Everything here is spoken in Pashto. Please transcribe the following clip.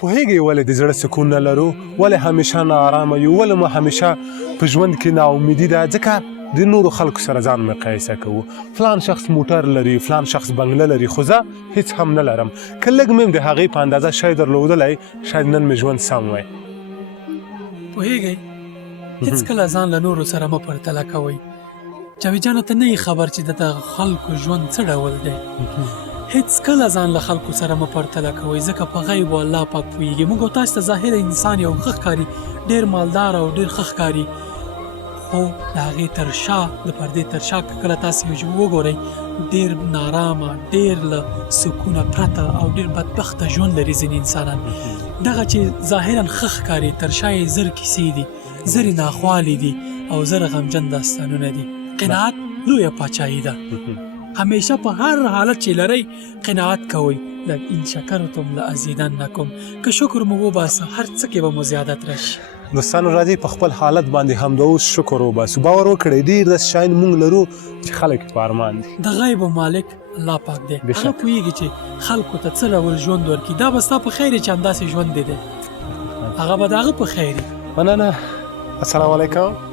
پوهیږئ ولې د زړه سکون نه لرو، ولې همیشه ناارامه یو، ولې مو همیشه په ژوند کې ناامیدي ده؟ ځکه د نورو خلکو سره ځان مقایسه کوو. فلان شخص موټر لري، فلان شخص بنګله لري، خو زه هیڅ هم نه لرم. که لږ مې هم د هغې په اندازه شی درلودلی، شاید نن مې ژوند سم وی. پوهیږئ هېڅکله ځان له نورو سره مه پرتله کوئ. جاوید جانه ته نه یې خبر چې د دغه خلکو ژوند څه ډول دی. هېڅکله ځان له خلکو سره مه پرتله کوئ، ځکه په غیب الله پاک پوهېږي. موږ او تاسو ته ظاهره انسان یو ښه ښکاري، ډېر مالدار او ډېر ښه ښکاري، خو د هغې تر شا د پردې تر شا که کله تاسې وګورئ ډېر نارامه، ډېر له سکونه پرته او ډېر بدبخته ژوند لري ځینې انسانان. دغه چې ظاهرا ښه ښکاري تر شا یې زر کیسې دي، زرې ناخوالې دي او زر غمجن داستانونه دي. قناعت لویه پاچاهي ده. همیشه په هر حالت چې لرئ قناعت کوئ. لئن شکرتم لازیدنکم، که شکر مو وباسه هر څه کې به مو زیادت راشي. دوستانو راځئ په خپل حالت باندې همدوس شکر وباسو. باور وکړئ ډېر داسې شیان موږ لرو چې خلک په ارمان دي. د غیب مالک الله پاک دی. هغه پوهېږي چې خلکو ته څه ډول ژوند ورکړي. دا به ستا په خیر چې همداسې ژوند دی، هغه به د هغه په خیر. مننه. السلام علیکم.